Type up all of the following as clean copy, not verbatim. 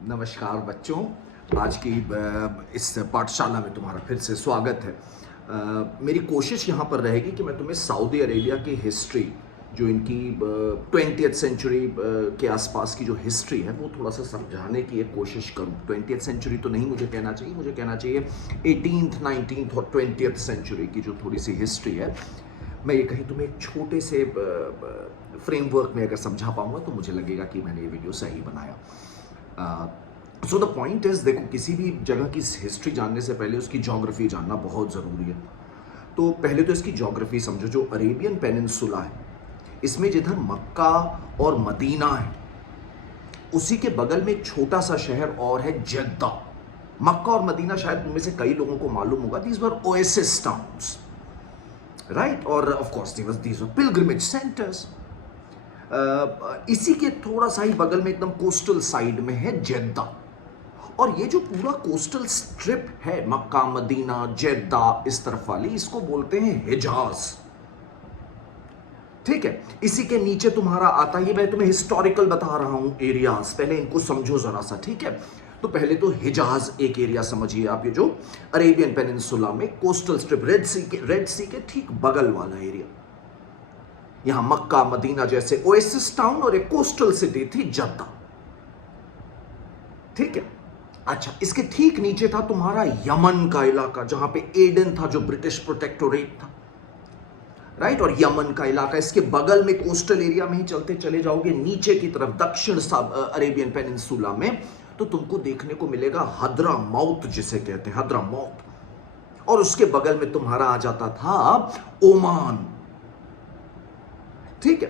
नमस्कार बच्चों। आज की इस पाठशाला में तुम्हारा फिर से स्वागत है। मेरी कोशिश यहाँ पर रहेगी कि मैं तुम्हें सऊदी अरेबिया की हिस्ट्री, जो इनकी 20th सेंचुरी के आसपास की जो हिस्ट्री है वो थोड़ा सा समझाने की एक कोशिश करूँ। 20th सेंचुरी तो नहीं मुझे कहना चाहिए, मुझे कहना चाहिए 18th 19th और 20th सेंचुरी की जो थोड़ी सी हिस्ट्री है, मैं ये कहीं तुम्हें एक छोटे से फ्रेमवर्क में अगर समझा पाऊँगा तो मुझे लगेगा कि मैंने ये वीडियो सही बनाया। सो द पॉइंट इज, देखो, किसी भी जगह की हिस्ट्री जानने से पहले उसकी ज्योग्राफी जानना बहुत ज़रूरी है। तो पहले तो इसकी ज्योग्राफी समझो। जो अरेबियन पेनिनसुला है, इसमें जिधर मक्का और मदीना है, उसी के बगल में एक छोटा सा शहर और है, जद्दा। मक्का और मदीना शायद उनमें से कई लोगों को मालूम होगा, these were oasis towns, right? और of course these were pilgrimage centres. इसी के थोड़ा सा ही बगल में एकदम कोस्टल साइड में है जेद्दा। और ये जो पूरा कोस्टल स्ट्रिप है, मक्का, मदीना, जेद्दा, इस तरफ वाली, इसको बोलते हैं हिजाज। ठीक है, इसी के नीचे तुम्हारा आता है, ये मैं तुम्हें हिस्टोरिकल बता रहा हूं एरियाज, पहले इनको समझो जरा सा, ठीक है? तो पहले तो हिजाज एक एरिया समझिए आप, ये जो अरेबियन पेनिनसुला में कोस्टल स्ट्रिप, रेड सी के ठीक बगल वाला एरिया। यहां मक्का, मदीना जैसे ओएसिस टाउन और एक कोस्टल सिटी थी, जद्दा। ठीक है, अच्छा, इसके ठीक नीचे था तुम्हारा यमन का इलाका, जहां पे एडन था, जो ब्रिटिश प्रोटेक्टोरेट था, राइट? और यमन का इलाका, इसके बगल में कोस्टल एरिया में ही चलते चले जाओगे नीचे की तरफ, दक्षिण अरेबियन पेनिनसुला में, तो तुमको देखने को मिलेगा हद्रामौत, जिसे कहते हैं हद्रामौत। और उसके बगल में तुम्हारा आ जाता था ओमान। ठीक है,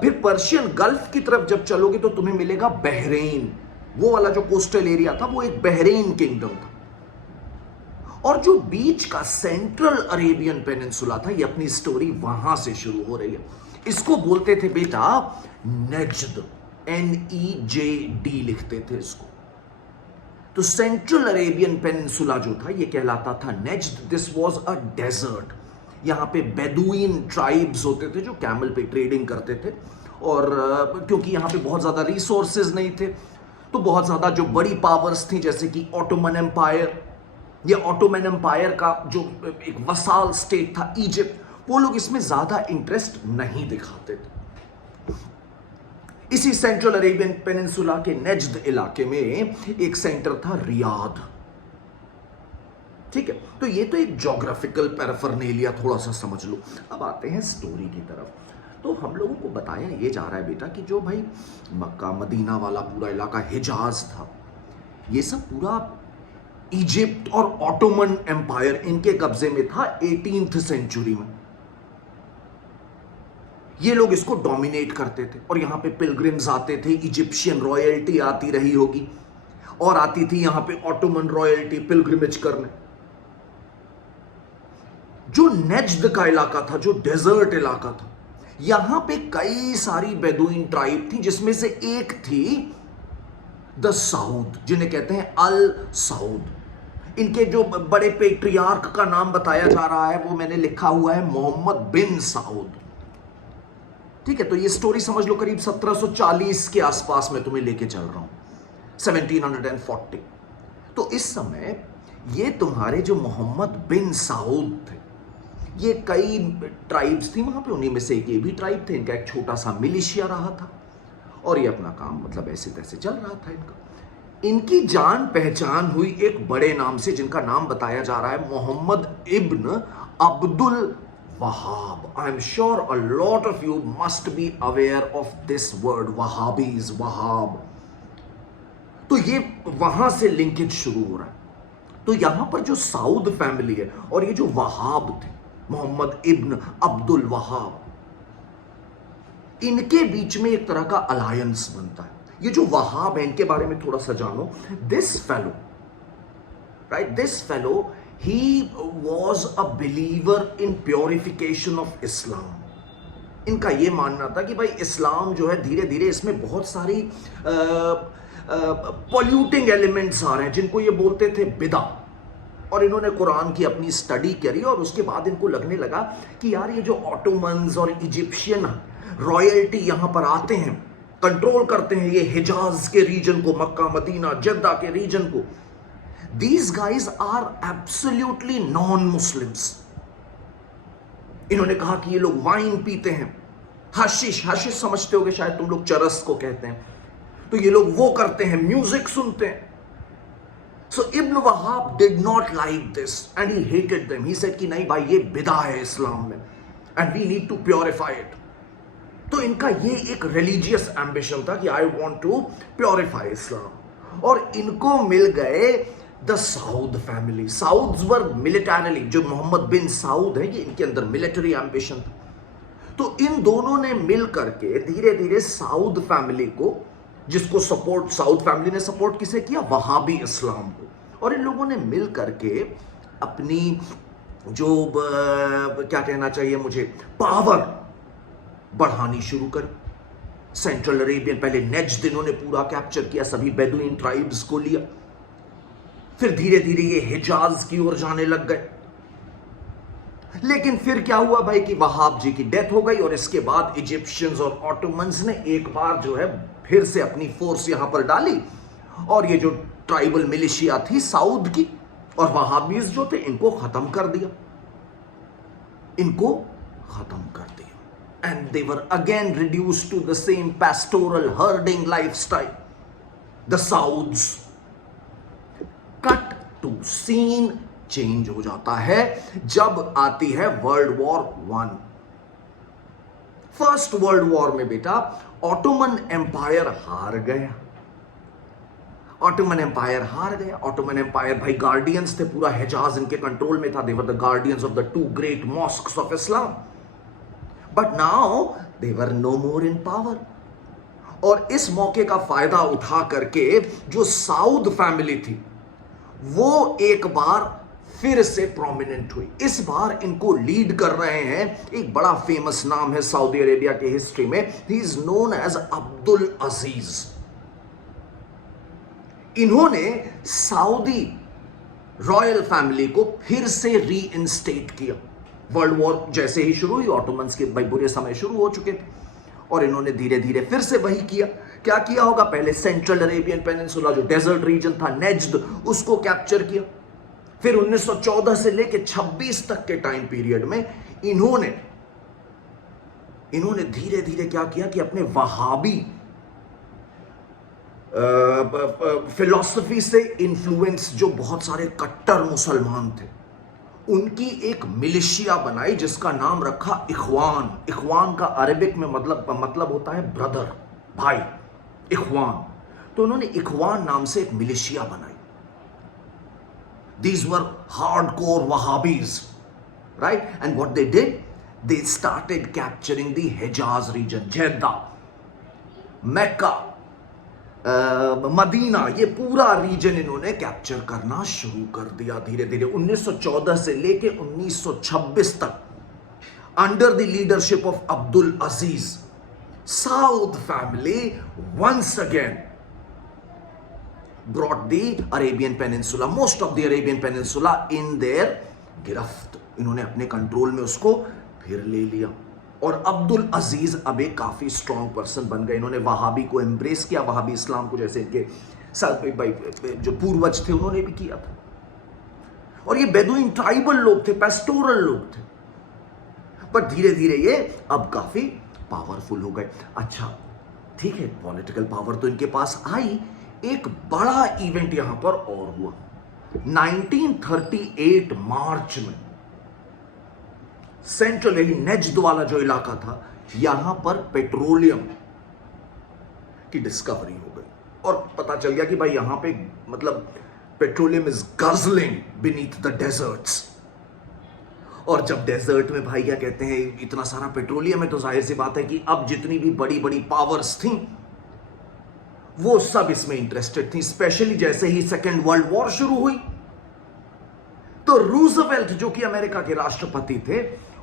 फिर पर्शियन गल्फ की तरफ जब चलोगे तो तुम्हें मिलेगा बहरीन। वो वाला जो कोस्टल एरिया था वो एक बहरीन किंगडम था। और जो बीच का सेंट्रल अरेबियन पेनिनसुला था, ये अपनी स्टोरी वहां से शुरू हो रही है। इसको बोलते थे बेटा नेज्द, NEJD लिखते थे इसको। तो सेंट्रल अरेबियन पेनिनसुला जो था ये कहलाता था Najd. This was a desert. यहाँ पे बेदुइन ट्राइब्स होते थे जो कैमल पे ट्रेडिंग करते थे। और क्योंकि यहाँ पे बहुत ज़्यादा रिसोर्सेज नहीं थे, तो बहुत ज़्यादा जो बड़ी पावर्स थी, जैसे कि ऑटोमन एम्पायर, या ऑटोमन एम्पायर का जो एक वसाल स्टेट था इजिप्ट, वो लोग इसमें ज़्यादा इंटरेस्ट नहीं दिखाते थे। इसी सेंट्रल अरेबियन पेनिनसुला के नेज्द इलाके में एक सेंटर था, रियाद। ठीक है, तो ये तो एक ज्योग्राफिकल पैराफर्नेलिया, थोड़ा सा समझ लो। अब आते हैं स्टोरी की तरफ। तो हम लोगों को बताया ये जा रहा है बेटा कि जो भाई मक्का मदीना वाला पूरा इलाका हिजाज था, ये सब पूरा इजिप्ट और ऑटोमन एम्पायर इनके कब्जे में था 18th सेंचुरी में। ये लोग इसको डोमिनेट करते थे और यहां पे पिलग्रिम्स आते थे, इजिप्शियन रॉयल्टी आती रही होगी, और आती थी यहां पे ऑटोमन रॉयल्टी पिलग्रिमेज करने। जो नेज्द का इलाका था, जो डेजर्ट इलाका था, यहां पे कई सारी बेदुइन ट्राइब थी, जिसमें से एक थी द साउद, जिन्हें कहते हैं अल साउद। इनके जो बड़े पेट्रियार्क का नाम बताया जा रहा है वो मैंने लिखा हुआ है, मोहम्मद बिन साउद। ठीक है, तो ये स्टोरी समझ लो करीब 1740 के आसपास में तुम्हें लेके चल रहा हूं, 1740। तो इस समय ये तुम्हारे जो मोहम्मद बिन साउद थे, ये कई ट्राइब्स थी वहां पे, उन्हीं में से एक ये भी ट्राइब थे। इनका एक छोटा सा मिलिशिया रहा था और ये अपना काम मतलब ऐसे तैसे चल रहा था इनका। इनकी जान पहचान हुई एक बड़े नाम से, जिनका नाम बताया जा रहा है Muhammad ibn Abdul Wahhab. I am sure a lot of you must be aware of this word, Wahhabis, Wahhab. तो ये वहां से लिंकेज शुरू हो रहा है। तो यहां पर जो साउद फैमिली है और ये जो वहाब थे, मोहम्मद इब्न अब्दुल वहाब, इनके बीच में एक तरह का अलायंस बनता है। ये जो वहाब है, इनके बारे में थोड़ा सा जानो। This fellow, right, this fellow, he was a believer in purification of Islam. इनका यह मानना था कि भाई इस्लाम जो है, धीरे धीरे इसमें बहुत सारी पॉल्यूटिंग एलिमेंट्स आ रहे हैं, जिनको ये बोलते थे बिदा। और इन्होंने कुरान की अपनी स्टडी करी और उसके बाद इनको लगने लगा कि यार ये जो ऑटोमन्स और इजिप्शियन रॉयल्टी यहां पर आते हैं, कंट्रोल करते हैं ये हिजाज के रीजन को, मक्का मदीना जद्दा के रीजन को। These guys are absolutely non Muslims. इन्होंने कहा कि ये लोग वाइन पीते हैं, हशीश, हशीश समझते होगे शायद तुम लोग, चरस को कहते हैं, तो ये लोग वो करते हैं, म्यूजिक सुनते हैं। So Ibn Wahhab did not like this and he hated them. He said कि नहीं भाई ये बिदा है इस्लाम में and we need to purify it. तो इनका ये एक रिलीजियस एम्बिशन था कि I want to purify Islam। और इनको मिल गए the Saud family. Sauds were militarily, जो मोहम्मद बिन साउद है ये इनके अंदर मिलिट्री एम्बिशन था। तो इन दोनों ने मिल करके धीरे धीरे साउद फैमिली को, जिसको सपोर्ट साउथ फैमिली ने सपोर्ट किसे किया, वहाबी इस्लाम को, और इन लोगों ने मिल करके अपनी जो क्या कहना चाहिए मुझे, पावर बढ़ानी शुरू करी। सेंट्रल अरेबियन, पहले नेज्द इन्होंने पूरा कैप्चर किया, सभी बेदुइन ट्राइब्स को लिया। फिर धीरे धीरे ये हिजाज की ओर जाने लग गए। लेकिन फिर क्या हुआ भाई कि वहाब जी की डेथ हो गई और इसके बाद इजिप्शियंस और ऑटोमन्स ने एक बार जो है फिर से अपनी फोर्स यहां पर डाली और ये जो ट्राइबल मिलिशिया थी साउथ की और वहाबीज जो थे, इनको खत्म कर दिया, इनको खत्म कर दिया। And they were again reduced to the same pastoral herding lifestyle. The Sauds cut to scene change हो जाता है जब आती है world war one. First world war में बेटा ऑटोमन एम्पायर हार गया। ऑटोमन एम्पायर हार गया। ऑटोमन एम्पायर भाई गार्डियंस थे, पूरा हिजाज इनके कंट्रोल में था। They were the guardians of the two great mosques of Islam. But now they were no more in power. और इस मौके का फायदा उठा करके जो साउद फैमिली थी वो एक बार फिर से प्रोमिनेंट हुई। इस बार इनको लीड कर रहे हैं एक बड़ा फेमस नाम है सऊदी अरेबिया के हिस्ट्री में, he is known as Abdul Aziz. इन्होंने सऊदी रॉयल फैमिली को फिर से रीइंस्टेट किया। वर्ल्ड वॉर जैसे ही शुरू हुई, ऑटोमन्स के भाई बुरे समय शुरू हो चुके थे और इन्होंने धीरे धीरे फिर से वही किया। क्या किया होगा, पहले सेंट्रल अरेबियन पेनिनसुला जो डेजर्ट रीजन था नेज्द, उसको कैप्चर किया। फिर 1914 से लेके 26 तक के टाइम पीरियड में इन्होंने धीरे धीरे क्या किया कि अपने वहाबी फिलॉसफी से इन्फ्लुएंस जो बहुत सारे कट्टर मुसलमान थे, उनकी एक मिलिशिया बनाई जिसका नाम रखा इख्वान। इख्वान का अरबिक में मतलब होता है ब्रदर, भाई, इख्वान। तो उन्होंने इख्वान नाम से एक मिलिशिया बनाई। These were hardcore Wahhabis, right? And what they did, they started capturing the Hijaz region, Jeddah, Mecca, Medina, ये पूरा रीजन इन्होंने कैप्चर करना शुरू कर दिया धीरे धीरे। 1914 से लेके 1926 तक under the leadership of Abdul Aziz, south family once again brought the Arabian Peninsula, most of the Arabian Peninsula in their गिरफ्त। इन्होंने अपने कंट्रोल में उसको फिर ले लिया और अब्दुल अजीज अब एक काफी स्ट्रॉन्ग पर्सन बन गए। इन्होंने वहाबी को एम्ब्रेस किया, वहाबी इस्लाम को, जैसे इनके साथ जो पूर्वज थे उन्होंने भी किया था। और ये बेदुइन ट्राइबल लोग थे, पेस्टोरल लोग थे, पर धीरे धीरे ये अब काफी पावरफुल हो गए। अच्छा ठीक है, पॉलिटिकल पावर तो इनके पास आई। एक बड़ा इवेंट यहां पर और हुआ 1938 मार्च में। सेंट्रल नेज्द वाला जो इलाका था, यहां पर पेट्रोलियम की डिस्कवरी हो गई और पता चल गया कि भाई यहां पे मतलब petroleum is guzzling beneath the deserts. और जब डेजर्ट में भाई क्या कहते हैं, इतना सारा पेट्रोलियम है, तो जाहिर सी बात है कि अब जितनी भी बड़ी बड़ी पावर्स थी वो सब इसमें इंटरेस्टेड थी। स्पेशली जैसे ही सेकेंड वर्ल्ड वॉर शुरू हुई तो रूजवेल्ट जो कि अमेरिका के राष्ट्रपति थे,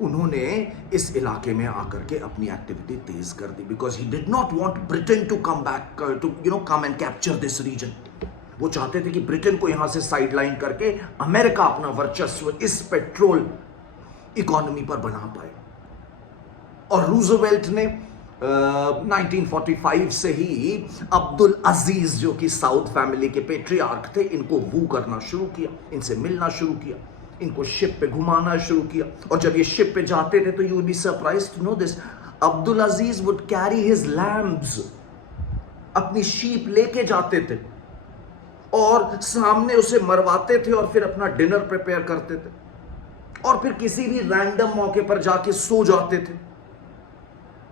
उन्होंने इस इलाके में आकर के अपनी एक्टिविटी तेज कर दी, because he did not want Britain to come back to come and capture this region. वो चाहते थे कि ब्रिटेन को यहां से साइडलाइन करके अमेरिका अपना वर्चस्व इस पेट्रोल इकोनॉमी पर बना पाए। और रूजवेल्ट ने 1945 से ही अब्दुल अजीज जो कि साउथ फैमिली के पेट्रियार्क थे, इनको वू करना शुरू किया, इनसे मिलना शुरू किया, इनको शिप पे घुमाना शुरू किया। और जब ये शिप पे जाते थे तो you would be surprised to know this, Abdul Aziz would carry his lambs, अपनी शीप लेके जाते थे और सामने उसे मरवाते थे और फिर अपना डिनर प्रिपेयर करते थे और फिर किसी भी रैंडम मौके पर जाके सो जाते थे।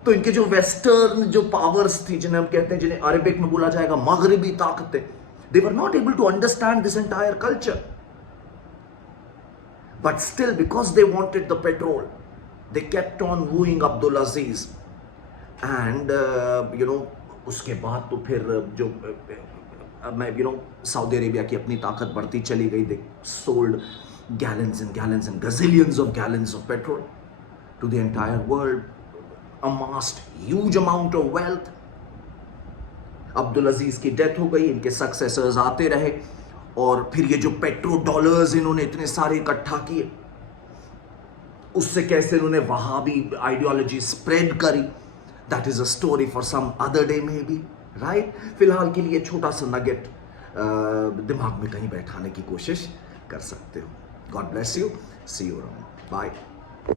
तो इनके जो वेस्टर्न जो पावर्स थी, जिन्हें हम कहते हैं, जिन्हें अरबिक में बोला जाएगा मगरिबी ताकतें, they were not able to understand this entire culture, but still because they wanted the petrol, they kept on wooing Abdul Aziz. And उसके बाद तो फिर जो सऊदी अरेबिया की अपनी ताकत बढ़ती चली गई। They sold gallons and gallons and gazillions of gallons of petrol to the entire world, amassed huge amount of wealth. Abdul Aziz की डेथ हो गई, इनके सक्सेसर्स आते रहे और फिर ये जो पेट्रो डॉलर्स इन्होंने इतने सारे इकट्ठा किए, उससे कैसे इन्होंने वहाबी आइडियोलॉजी स्प्रेड करी, that is a story for some other day may be, right. फिलहाल के लिए छोटा सा नगेट दिमाग में कहीं बैठाने की कोशिश कर सकते हो। God bless you. See you around. Bye.